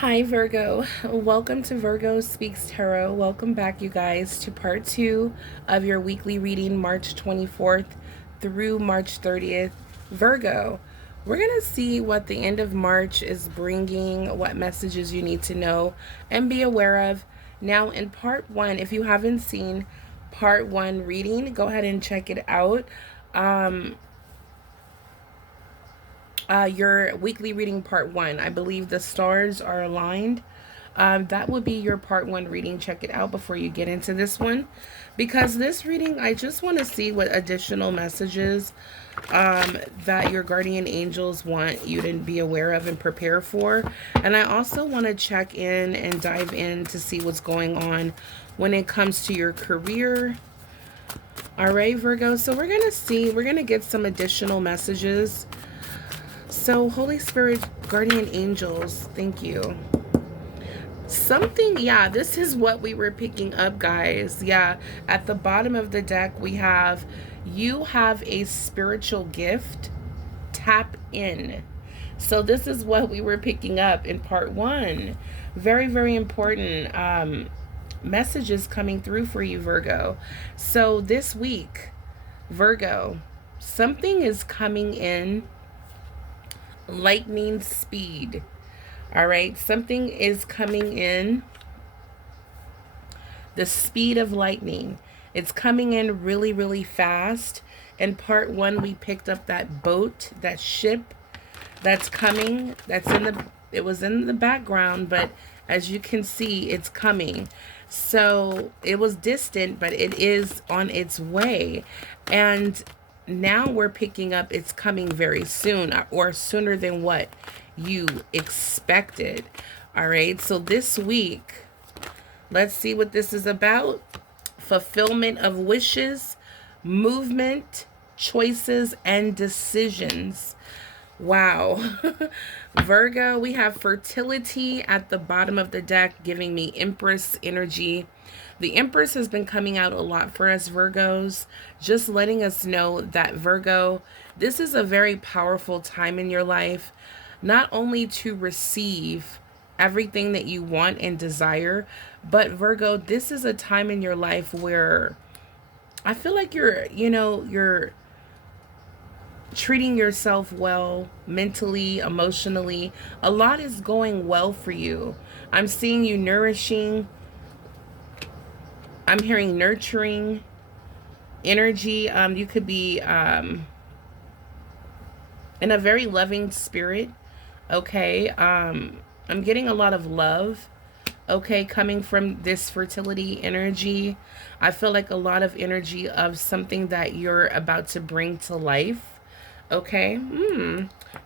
Hi Virgo, welcome to Virgo Speaks Tarot. Welcome back, you guys, to part 2 of your weekly reading, March 24th through March 30th. Virgo, we're going to see what the end of March is bringing, what messages you need to know and be aware of. Now in part 1, if you haven't seen part 1 reading, go ahead and check it out. Your weekly reading part 1. I believe the stars are aligned. That would be your part 1 reading. Check it out before you get into this one. Because this reading, I just want to see what additional messages that your guardian angels want you to be aware of and prepare for. And I also want to check in and dive in to see what's going on when it comes to your career. All right, Virgo. So we're going to get some additional messages. So, Holy Spirit, guardian angels, thank you. Something, yeah, this is what we were picking up, guys. Yeah, at the bottom of the deck, we have, you have a spiritual gift, tap in. So this is what we were picking up in part 1. Very, very important messages coming through for you, Virgo. So this week, Virgo, something is coming in lightning speed. All right, something is coming in the speed of lightning. It's coming in really, really fast. In part 1, we picked up that boat, that ship that's coming. It was in the background, but as you can see, it's coming. So it was distant, but it is on its way. And now we're picking up it's coming very soon, or sooner than what you expected. All right, so this week, let's see what this is about. Fulfillment of wishes, movement, choices, and decisions. Wow. Virgo, we have fertility at the bottom of the deck, giving me Empress energy. The Empress has been coming out a lot for us, Virgos, just letting us know that, Virgo, this is a very powerful time in your life, not only to receive everything that you want and desire, but Virgo, this is a time in your life where I feel like you're treating yourself well, mentally, emotionally. A lot is going well for you. I'm seeing you nourishing. I'm hearing nurturing energy. You could be in a very loving spirit. Okay. I'm getting a lot of love. Okay, coming from this fertility energy. I feel like a lot of energy of something that you're about to bring to life. Okay.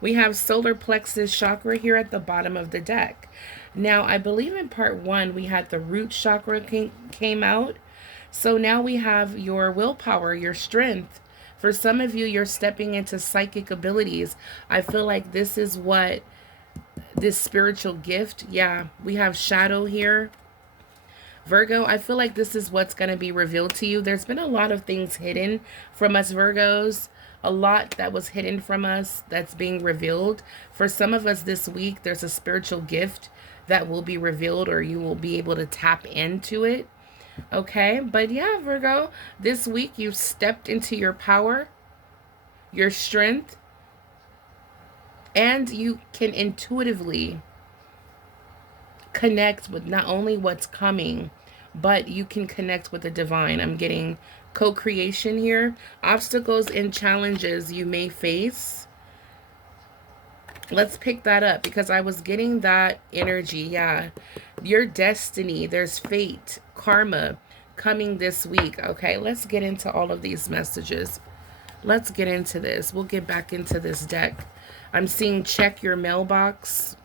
We have solar plexus chakra here at the bottom of the deck. Now, I believe in part 1, we had the root chakra came out. So now we have your willpower, your strength. For some of you, you're stepping into psychic abilities. I feel like this is what this spiritual gift. Yeah, we have shadow here. Virgo, I feel like this is what's going to be revealed to you. There's been a lot of things hidden from us, Virgos. A lot that was hidden from us that's being revealed. For some of us this week, there's a spiritual gift that will be revealed, or you will be able to tap into it. Okay, but yeah, Virgo, this week you've stepped into your power, your strength, and you can intuitively connect with not only what's coming, but you can connect with the divine. I'm getting co-creation here. Obstacles and challenges you may face. Let's pick that up because I was getting that energy. Yeah, your destiny, there's fate, karma coming this week. Okay, let's get into all of these messages. Let's get into this. We'll get back into this deck. I'm seeing check your mailbox.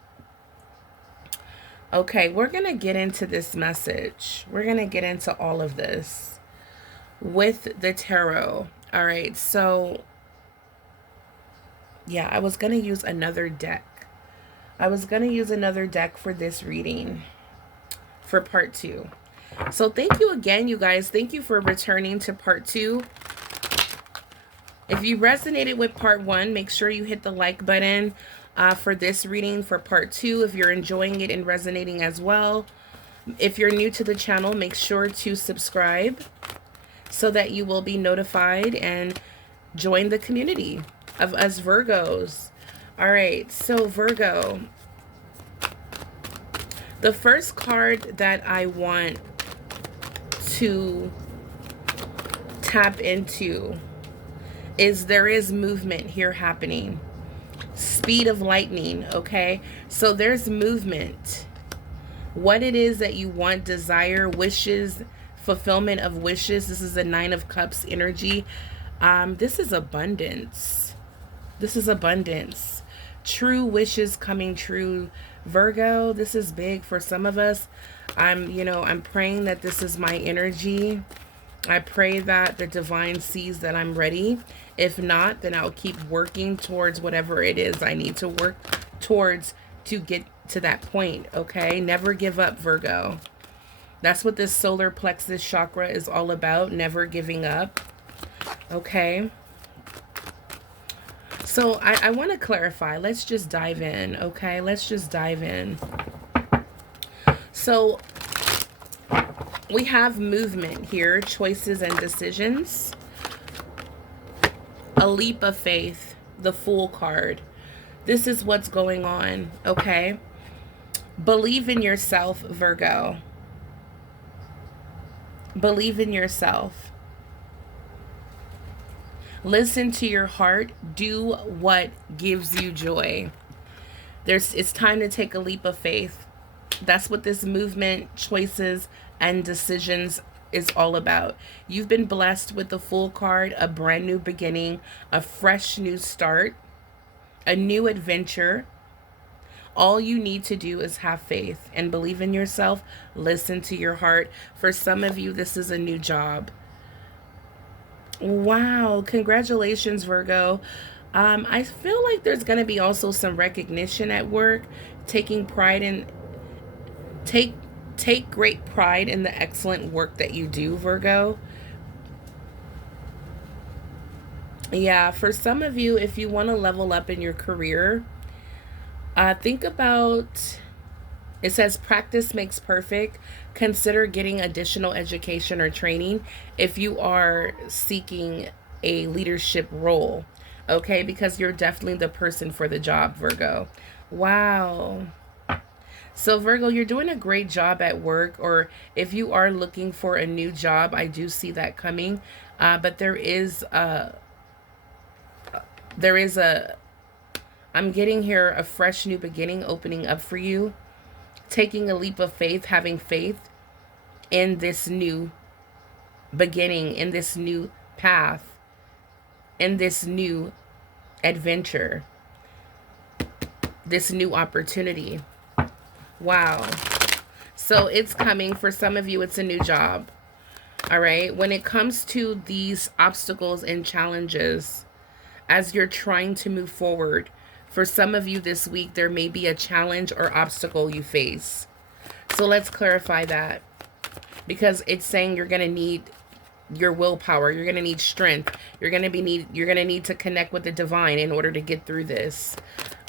Okay, we're going to get into this message. We're going to get into all of this with the tarot. All right, so yeah, I was going to use another deck. I was going to use another deck for this reading for part 2. So thank you again, you guys. Thank you for returning to part 2. If you resonated with part 1, make sure you hit the like button. for this reading for part 2. If you're enjoying it and resonating as well, if you're new to the channel, make sure to subscribe so that you will be notified and join the community of us Virgos. All right, so Virgo, the first card that I want to tap into is there is movement here happening. Speed of lightning, okay? So there's movement. What it is that you want, desire, wishes, fulfillment of wishes. This is the 9 of Cups energy. This is abundance. This is abundance. True wishes coming true. Virgo, this is big for some of us. I'm praying that this is my energy. I pray that the divine sees that I'm ready. If not, then I'll keep working towards whatever it is I need to work towards to get to that point, okay? Never give up, Virgo. That's what this solar plexus chakra is all about, never giving up, okay? So I want to clarify. Let's just dive in, okay? Let's just dive in. So we have movement here, choices and decisions. A leap of faith, the Fool card. This is what's going on, okay? Believe in yourself, Virgo. Believe in yourself. Listen to your heart. Do what gives you joy. It's time to take a leap of faith. That's what this movement, choices, and decisions is all about. You've been blessed with the Fool card, a brand new beginning, a fresh new start, a new adventure. All you need to do is have faith and believe in yourself. Listen to your heart. For some of you, this is a new job. Wow, congratulations, Virgo. I feel like there's going to be also some recognition at work, taking pride in take great pride in the excellent work that you do, Virgo. Yeah, for some of you, if you want to level up in your career, think about, it says practice makes perfect. Consider getting additional education or training if you are seeking a leadership role, okay? Because you're definitely the person for the job, Virgo. Wow. So Virgo, you're doing a great job at work, or if you are looking for a new job, I do see that coming. But there is a, I'm getting here a fresh new beginning opening up for you. Taking a leap of faith, having faith in this new beginning, in this new path, in this new adventure, this new opportunity. Wow. So it's coming. For some of you, it's a new job. All right. When it comes to these obstacles and challenges, as you're trying to move forward, for some of you this week, there may be a challenge or obstacle you face. So let's clarify that, because it's saying you're going to need your willpower. You're going to need strength. You're going to need to connect with the divine in order to get through this.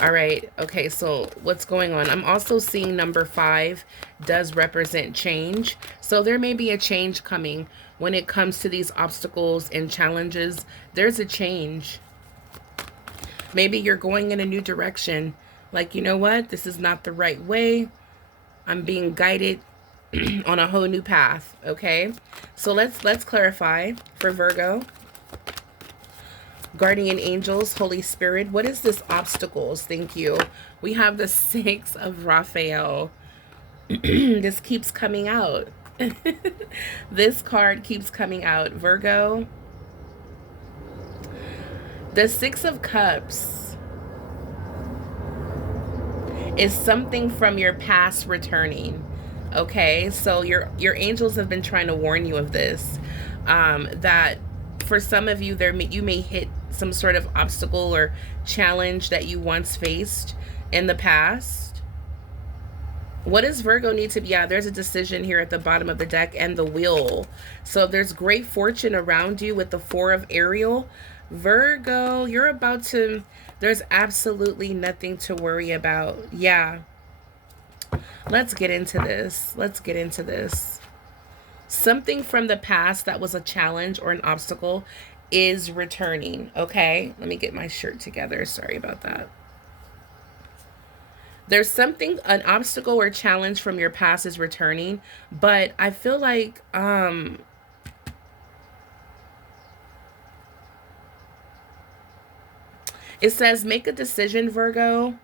All right. Okay. So what's going on? I'm also seeing number 5 does represent change. So there may be a change coming when it comes to these obstacles and challenges. There's a change. Maybe you're going in a new direction. Like, you know what? This is not the right way. I'm being guided on a whole new path. Okay. So let's clarify for Virgo. Guardian angels, Holy Spirit. What is this obstacles? Thank you. We have the 6 of Raphael. This keeps coming out. This card keeps coming out. Virgo. The 6 of Cups is something from your past returning. Okay, so your angels have been trying to warn you of this. That for some of you, you may hit some sort of obstacle or challenge that you once faced in the past. What does Virgo need to be? Yeah, there's a decision here at the bottom of the deck and the wheel. So there's great fortune around you with the 4 of Ariel. Virgo, you're about to, there's absolutely nothing to worry about. Yeah. Let's get into this. Let's get into this. Something from the past that was a challenge or an obstacle is returning. Okay. Let me get my shirt together. Sorry about that. There's something, an obstacle or challenge from your past is returning, but I feel like, it says, make a decision, Virgo.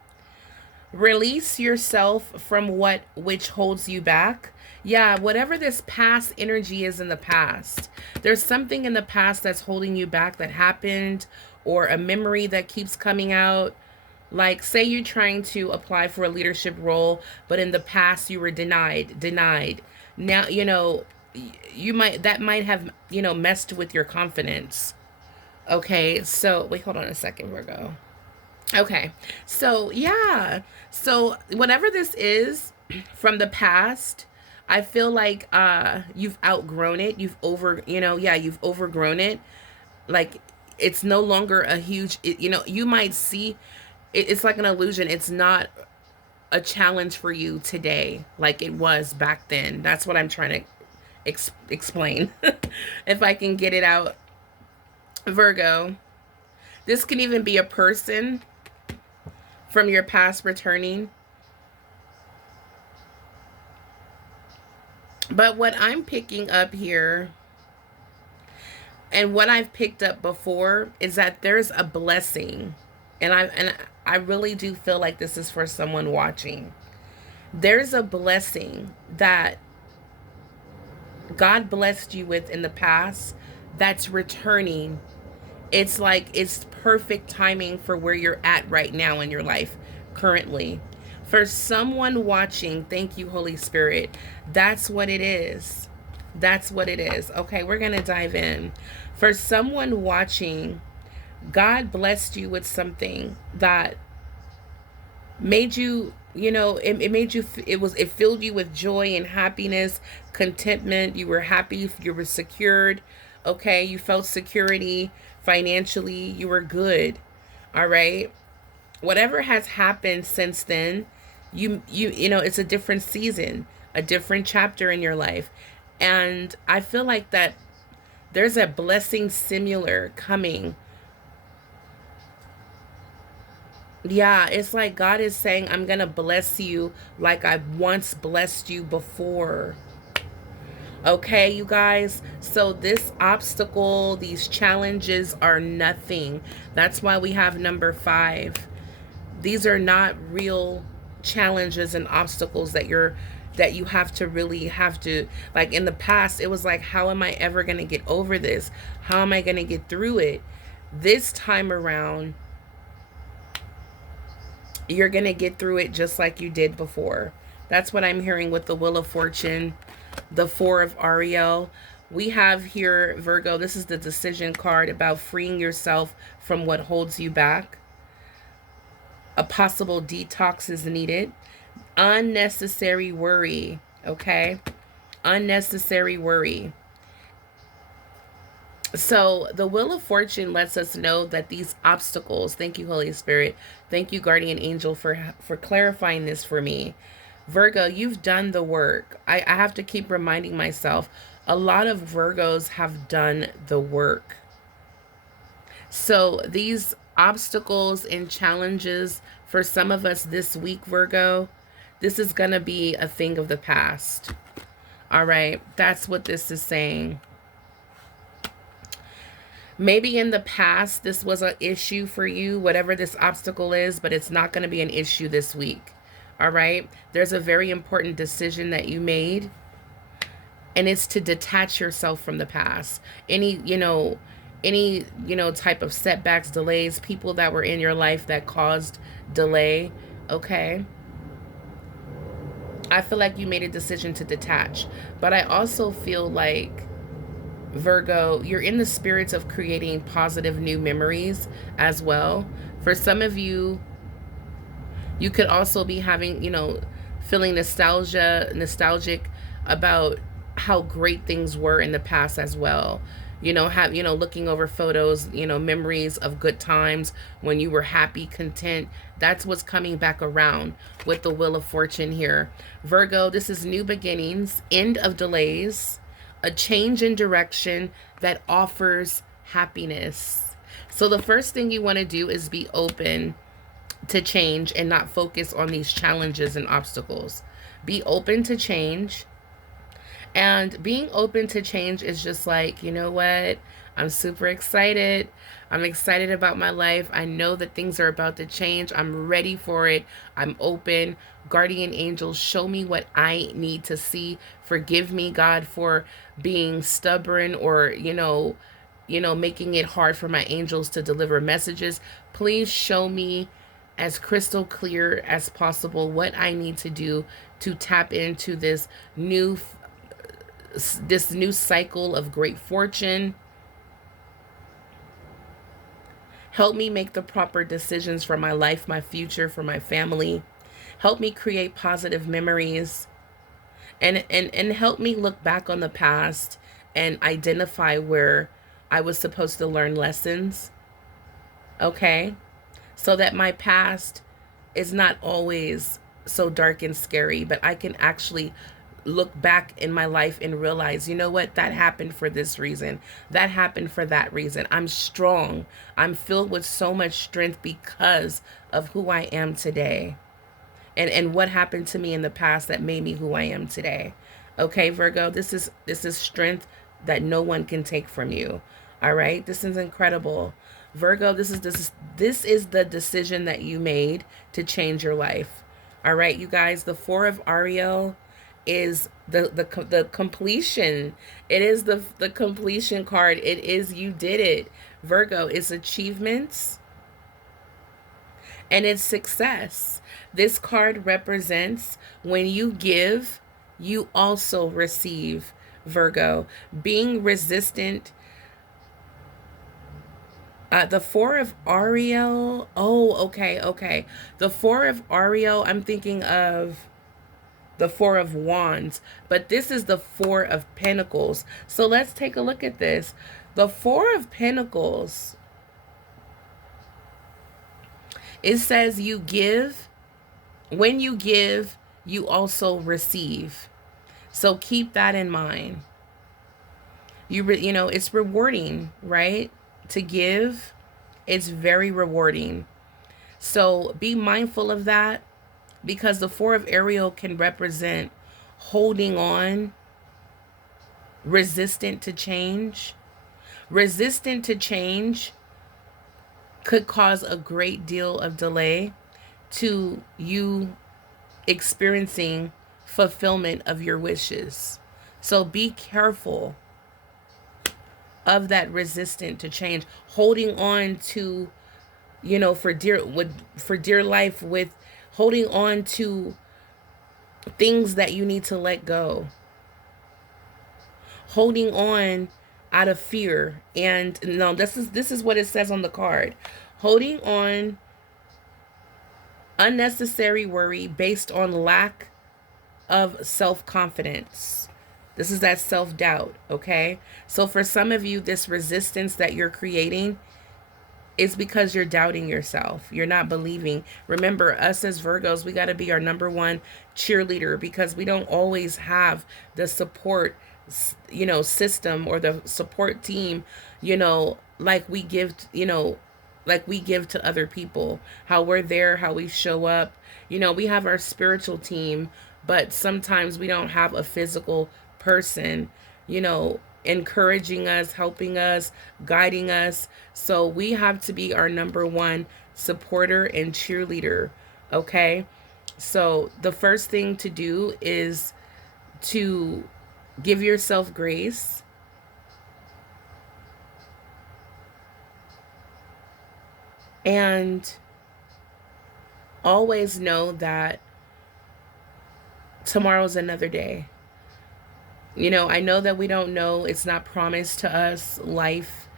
Release yourself from what which holds you back. Yeah, whatever this past energy is in the past. There's something in the past that's holding you back that happened, or a memory that keeps coming out. Like, say you're trying to apply for a leadership role, but in the past you were denied. Now, you might, that might have, messed with your confidence. Okay, so wait, hold on a second, Virgo. Okay, so yeah, so whatever this is from the past, I feel like you've outgrown it. You've overgrown it. Like, it's no longer a huge. You might see it's like an illusion. It's not a challenge for you today like it was back then. That's what I'm trying to explain. If I can get it out, Virgo. This can even be a person from your past returning. But what I'm picking up here, and what I've picked up before, is that there's a blessing. And I really do feel like this is for someone watching. There's a blessing that God blessed you with in the past that's returning. It's like it's perfect timing for where you're at right now in your life currently. For someone watching, thank you, Holy Spirit. That's what it is. That's what it is. Okay, we're going to dive in. For someone watching, God blessed you with something that made you, it made you, it filled you with joy and happiness, contentment. You were happy, you were secured. Okay, you felt security financially, you were good. All right. Whatever has happened since then, it's a different season, a different chapter in your life. And I feel like that there's a blessing similar coming. Yeah, it's like God is saying, I'm going to bless you like I once blessed you before. Okay, you guys, so this obstacle, these challenges are nothing. That's why we have number 5. These are not real challenges and obstacles that you have to, like in the past, it was like, how am I ever going to get over this? How am I going to get through it? This time around, you're going to get through it just like you did before. That's what I'm hearing with the Wheel of Fortune. The 4 of Ariel. We have here, Virgo, this is the decision card about freeing yourself from what holds you back. A possible detox is needed. Unnecessary worry, okay? Unnecessary worry. So the Wheel of Fortune lets us know that these obstacles, thank you, Holy Spirit, thank you, Guardian Angel, for clarifying this for me. Virgo, you've done the work. I have to keep reminding myself, a lot of Virgos have done the work. So these obstacles and challenges for some of us this week, Virgo, this is going to be a thing of the past. All right, that's what this is saying. Maybe in the past, this was an issue for you, whatever this obstacle is, but it's not going to be an issue this week. All right. There's a very important decision that you made, and it's to detach yourself from the past. Any type of setbacks, delays, people that were in your life that caused delay. Okay. I feel like you made a decision to detach, but I also feel like, Virgo, you're in the spirits of creating positive new memories as well. For some of you, you could also be having, feeling nostalgic about how great things were in the past as well. looking over photos, memories of good times when you were happy, content. That's what's coming back around with the Wheel of Fortune here. Virgo, this is new beginnings, end of delays, a change in direction that offers happiness. So the first thing you want to do is be open to change and not focus on these challenges and obstacles. Be open to change. And being open to change is just like, you know what? I'm super excited. I'm excited about my life. I know that things are about to change. I'm ready for it. I'm open. Guardian angels, show me what I need to see. Forgive me, God, for being stubborn or, making it hard for my angels to deliver messages. Please show me as crystal clear as possible what I need to do to tap into this new cycle of great fortune. Help me make the proper decisions for my life, my future, for my family. Help me create positive memories, and help me look back on the past and identify where I was supposed to learn lessons. Okay? So that my past is not always so dark and scary, but I can actually look back in my life and realize, you know what, that happened for this reason. That happened for that reason. I'm strong. I'm filled with so much strength because of who I am today. And what happened to me in the past that made me who I am today. Okay, Virgo, this is strength that no one can take from you. All right? This is incredible. Virgo, this is the decision that you made to change your life. All right, you guys, the Four of Ariel is the completion. It is the completion card. It is, you did it. Virgo, it's achievements and it's success. This card represents when you give, you also receive, Virgo. Being resistant. The Four of Ariel. Oh, okay. The Four of Ariel, I'm thinking of the Four of Wands, but this is the Four of Pentacles. So let's take a look at this. The Four of Pentacles, it says you give. When you give, you also receive. So keep that in mind. It's rewarding, right? To give, it's very rewarding. So be mindful of that, because the Four of Ariel can represent holding on, resistant to change. Resistant to change could cause a great deal of delay to you experiencing fulfillment of your wishes. So be careful of that resistant to change, holding on to, for dear life, with holding on to things that you need to let go, holding on out of fear. And no, this is what it says on the card. Holding on unnecessary worry based on lack of self-confidence. This is that self-doubt, okay? So for some of you, this resistance that you're creating is because you're doubting yourself. You're not believing. Remember, us as Virgos, we got to be our number one cheerleader, because we don't always have the support, system or the support team, like we give, like we give to other people, how we're there, how we show up. We have our spiritual team, but sometimes we don't have a physical person, encouraging us, helping us, guiding us. So we have to be our number one supporter and cheerleader, okay? So the first thing to do is to give yourself grace. And always know that tomorrow's another day. I know that we don't know. It's not promised to us, life.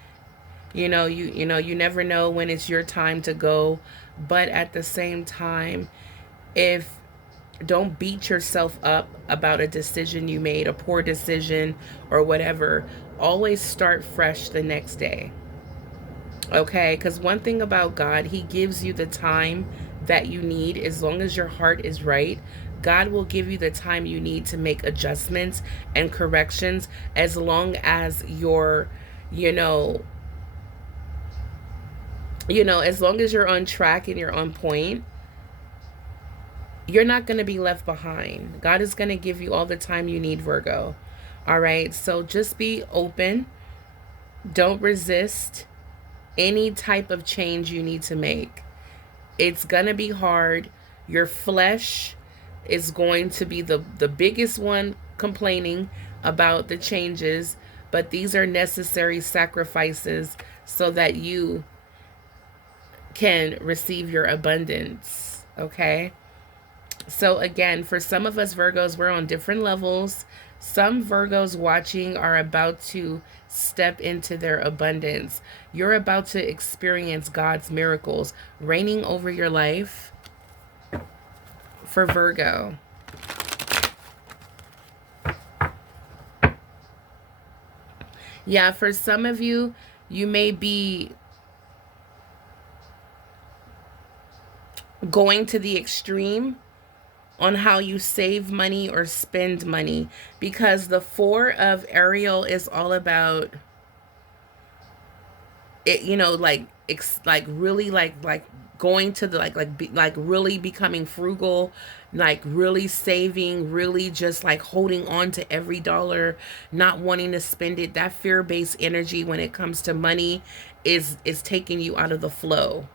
You never know when it's your time to go. But at the same time, if Don't beat yourself up about a decision you made, a poor decision or whatever. Always start fresh the next day. Okay? Because one thing about God, He gives you the time that you need. As long as your heart is right, God will give you the time you need to make adjustments and corrections, as long as you're, you know, as long as you're on track and you're on point. You're not going to be left behind. God is going to give you all the time you need, Virgo. All right? So just be open. Don't resist any type of change you need to make. It's going to be hard. Your flesh is going to be the biggest one complaining about the changes, but these are necessary sacrifices so that you can receive your abundance. Okay? So again, for some of us Virgos, we're on different levels. Some Virgos watching are about to step into their abundance. You're about to experience God's miracles reigning over your life for Virgo. Yeah, for some of you, you may be going to the extreme on how you save money or spend money, because the Four of Ariel is all about it, like really like going to the like really becoming frugal, like really saving, really just like holding on to every dollar, not wanting to spend it. That fear-based energy when it comes to money is taking you out of the flow.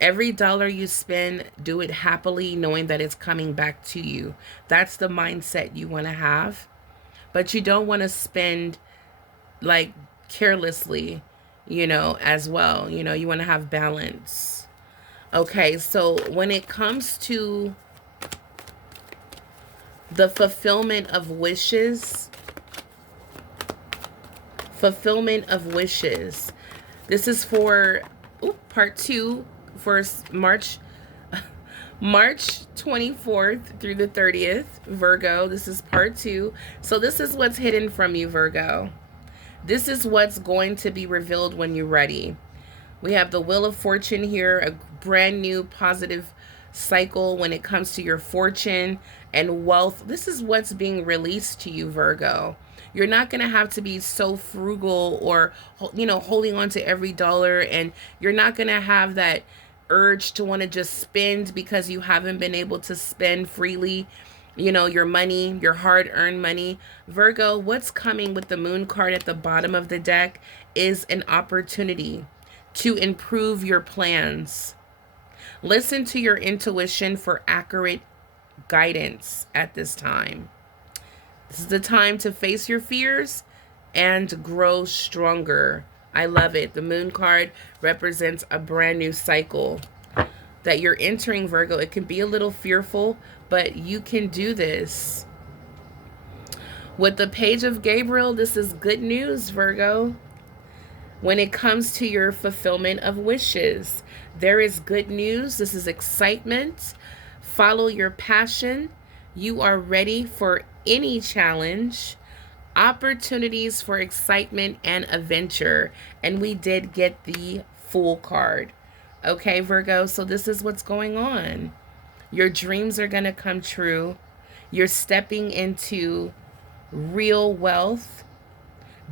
Every dollar you spend, do it happily, knowing that it's coming back to you. That's the mindset you want to have. But you don't want to spend like carelessly, as well. You want to have balance. Okay, so when it comes to the fulfillment of wishes, this is for part 2. For March 24th through the 30th, Virgo. This is part 2. So this is what's hidden from you, Virgo. This is what's going to be revealed when you're ready. We have the Wheel of Fortune here, a brand new positive cycle when it comes to your fortune and wealth. This is what's being released to you, Virgo. You're not going to have to be so frugal or, holding on to every dollar, and you're not going to have that urge to want to just spend because you haven't been able to spend freely, your money, your hard-earned money. Virgo, what's coming with the Moon card at the bottom of the deck is an opportunity to improve your plans. Listen to your intuition for accurate guidance at this time. This is the time to face your fears and grow stronger. I love it. The Moon card represents a brand new cycle that you're entering, Virgo. It can be a little fearful, but you can do this. With the Page of Gabriel, this is good news, Virgo. When it comes to your fulfillment of wishes, there is good news. This is excitement. Follow your passion. You are ready for any challenge. Opportunities for excitement and adventure. And we did get the Fool card. Okay, Virgo, so this is what's going on. Your dreams are going to come true. You're stepping into real wealth.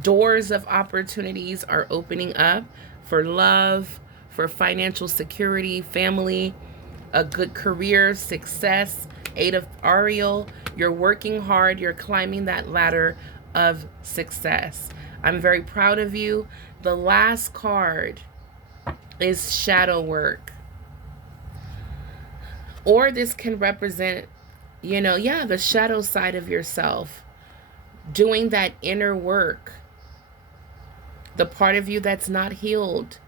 Doors of opportunities are opening up for love, for financial security, family, a good career, success. 8 of Ariel. You're working hard. You're climbing that ladder of success. I'm very proud of you. The last card is shadow work. Or this can represent, the shadow side of yourself. Doing that inner work. The part of you that's not healed.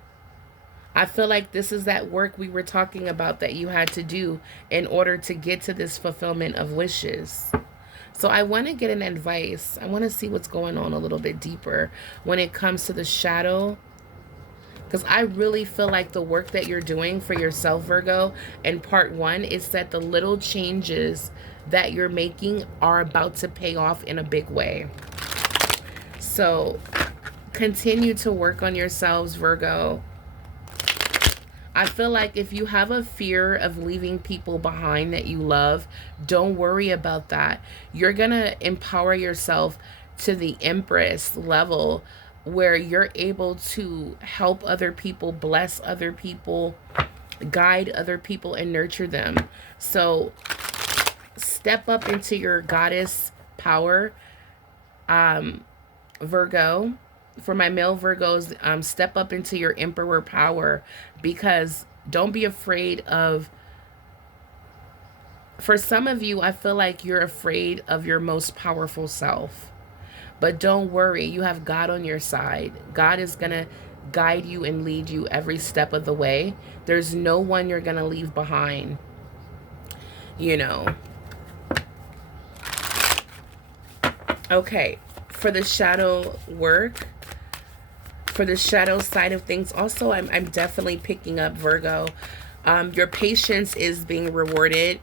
I feel like this is that work we were talking about that you had to do in order to get to this fulfillment of wishes. So I want to get an advice. I want to see what's going on a little bit deeper when it comes to the shadow Because I really feel like the work that you're doing for yourself, Virgo, in part one is that the little changes that you're making are about to pay off in a big way. So continue to work on yourselves, Virgo. I feel like if you have a fear of leaving people behind that you love, don't worry about that. You're going to empower yourself to the Empress level where you're able to help other people, bless other people, guide other people, and nurture them. So step up into your goddess power, Virgo. For my male Virgos, step up into your emperor power, because don't be afraid of, for some of you, I feel like you're afraid of your most powerful self. But don't worry, you have God on your side. God is going to guide you and lead you every step of the way. There's no one you're going to leave behind. You know. Okay, for the shadow work, for the shadow side of things, also, I'm definitely picking up, Virgo. Your patience is being rewarded.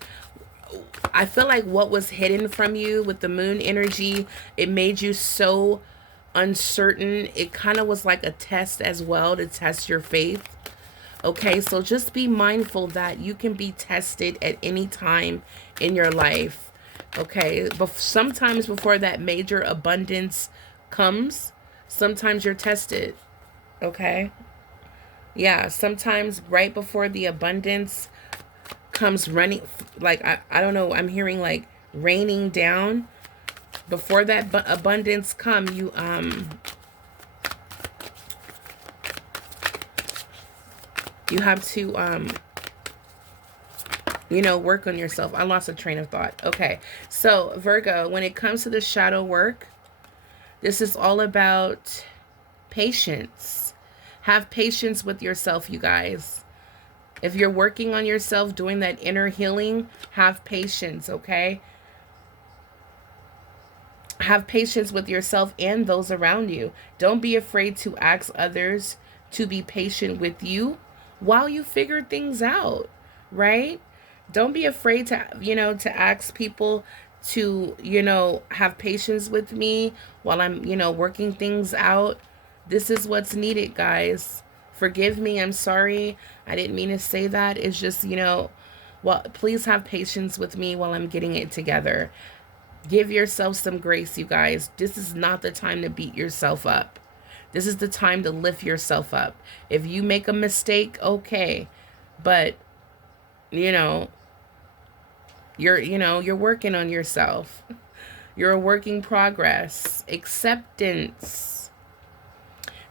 I feel like what was hidden from you with the moon energy, it made you so uncertain. It kind of was like a test as well to test your faith. Okay, so just be mindful that you can be tested at any time in your life. Okay, but sometimes before that major abundance comes, sometimes you're tested. Okay, yeah, sometimes right before the abundance comes running, like I don't know, I'm hearing like raining down. Before that abundance come, you have to you know, work on yourself. I lost a train of thought. Okay, so Virgo, when it comes to the shadow work, this is all about patience. Have patience with yourself, you guys. If you're working on yourself, doing that inner healing, have patience, okay? Have patience with yourself and those around you. Don't be afraid to ask others to be patient with you while you figure things out, right? Don't be afraid to, you know, to ask people to, you know, have patience with me while I'm, you know, working things out. This is what's needed, guys. Forgive me. I'm sorry. I didn't mean to say that. It's just, you know, well, please have patience with me while I'm getting it together. Give yourself some grace, you guys. This is not the time to beat yourself up. This is the time to lift yourself up. If you make a mistake, okay. But, you know, you're working on yourself. You're a work in progress. Acceptance.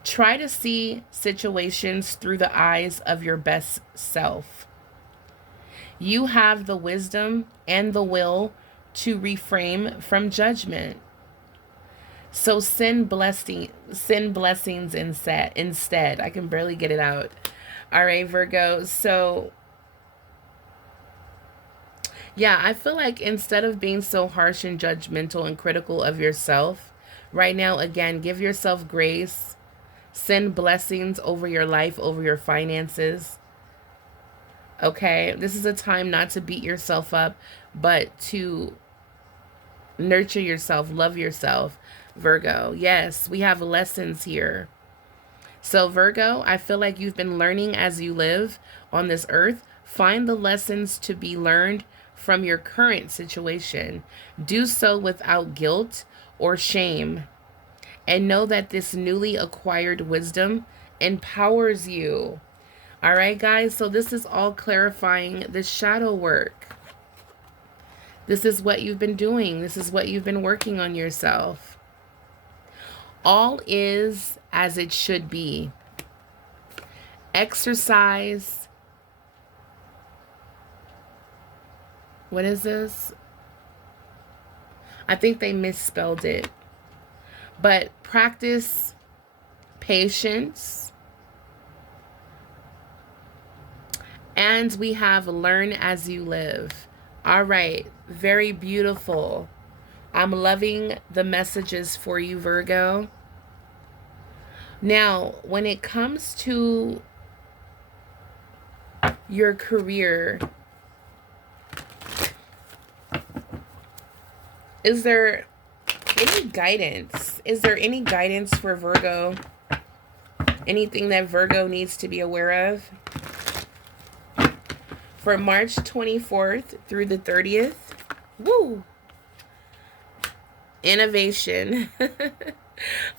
Try to see situations through the eyes of your best self. You have the wisdom and the will to refrain from judgment. So send blessings instead. I can barely get it out. All right, Virgo. So yeah, I feel like instead of being so harsh and judgmental and critical of yourself, right now, again, give yourself grace. Send blessings over your life, over your finances. Okay, this is a time not to beat yourself up, but to nurture yourself, love yourself, Virgo. Yes, we have lessons here. So Virgo, I feel like you've been learning as you live on this earth. Find the lessons to be learned from your current situation. Do so without guilt or shame. And know that this newly acquired wisdom empowers you. All right, guys, so this is all clarifying the shadow work. This is what you've been doing. This is what you've been working on yourself. All is as it should be. Exercise. What is this? I think they misspelled it. But practice patience. And we have learn as you live. All right. Very beautiful. I'm loving the messages for you, Virgo. Now, when it comes to your career, is there any guidance? Is there any guidance for Virgo? Anything that Virgo needs to be aware of? For March 24th through the 30th. Woo! Innovation.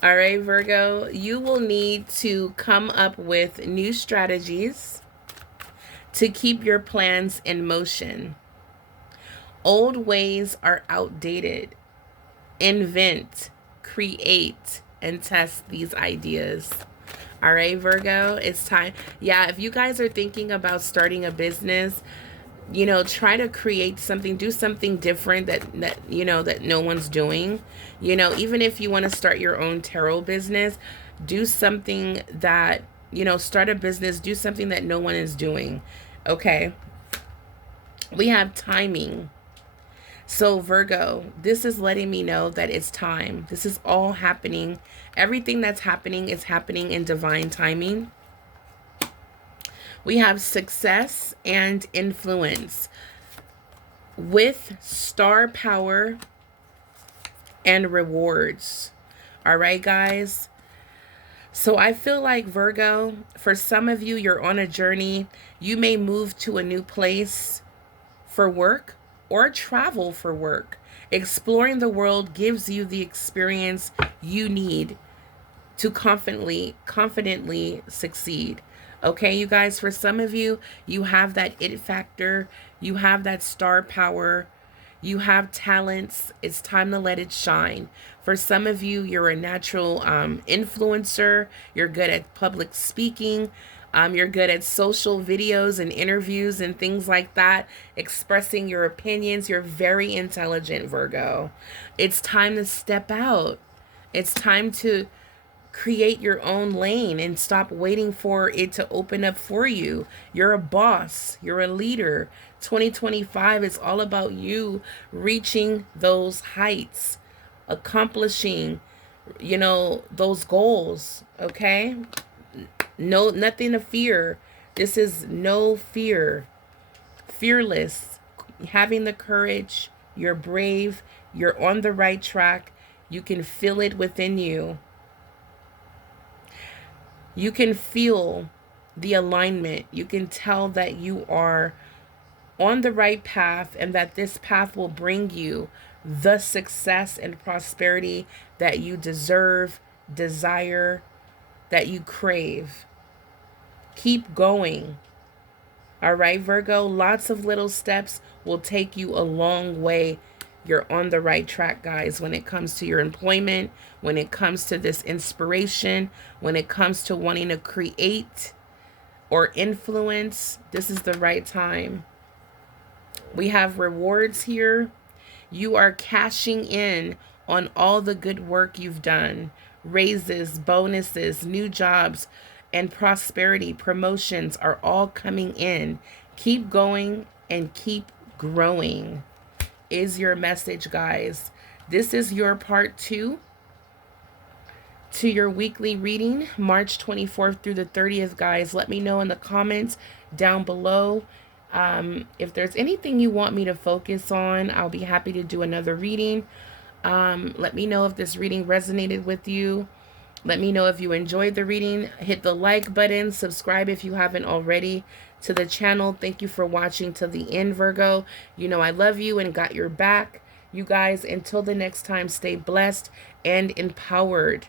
All right, Virgo, you will need to come up with new strategies to keep your plans in motion. Old ways are outdated. Invent, create, and test these ideas. All right, Virgo, it's time. Yeah, if you guys are thinking about starting a business, you know, try to create something, do something different that you know, that no one's doing. You know, even if you want to start your own tarot business, do something that, you know, start a business, do something that no one is doing. Okay. We have timing. So Virgo, this is letting me know that it's time. This is all happening. Everything that's happening is happening in divine timing. We have success and influence with star power and rewards. All right, guys. So I feel like, Virgo, for some of you, you're on a journey. You may move to a new place for work or travel for work. Exploring the world gives you the experience you need to confidently succeed. Okay, you guys, for some of you, you have that it factor, you have that star power, you have talents. It's time to let it shine. For some of you, you're a natural influencer. You're good at public speaking. You're good at social videos and interviews and things like that, expressing your opinions. You're very intelligent, Virgo. It's time to step out. It's time to create your own lane and stop waiting for it to open up for you. You're a boss. You're a leader. 2025 is all about you reaching those heights, accomplishing, you know, those goals. Okay? No, nothing to fear. This is no fear. Fearless. Having the courage. You're brave. You're on the right track. You can feel it within you. You can feel the alignment. You can tell that you are on the right path and that this path will bring you the success and prosperity that you deserve, desire, that you crave. Keep going. All right, Virgo, lots of little steps will take you a long way. You're on the right track, guys, when it comes to your employment, when it comes to this inspiration, when it comes to wanting to create or influence. This is the right time. We have rewards here. You are cashing in on all the good work you've done. Raises, bonuses, new jobs, and prosperity, promotions are all coming in. Keep going and keep growing is your message, guys. This is your part 2 to your weekly reading, March 24th through the 30th, guys. Let me know in the comments down below if there's anything you want me to focus on. I'll be happy to do another reading. Let me know if this reading resonated with you. Let me know if you enjoyed the reading. Hit the like button. Subscribe if you haven't already to the channel. Thank you for watching till the end, Virgo. You know I love you and got your back. You guys, until the next time, stay blessed and empowered.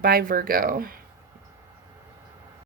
Bye, Virgo.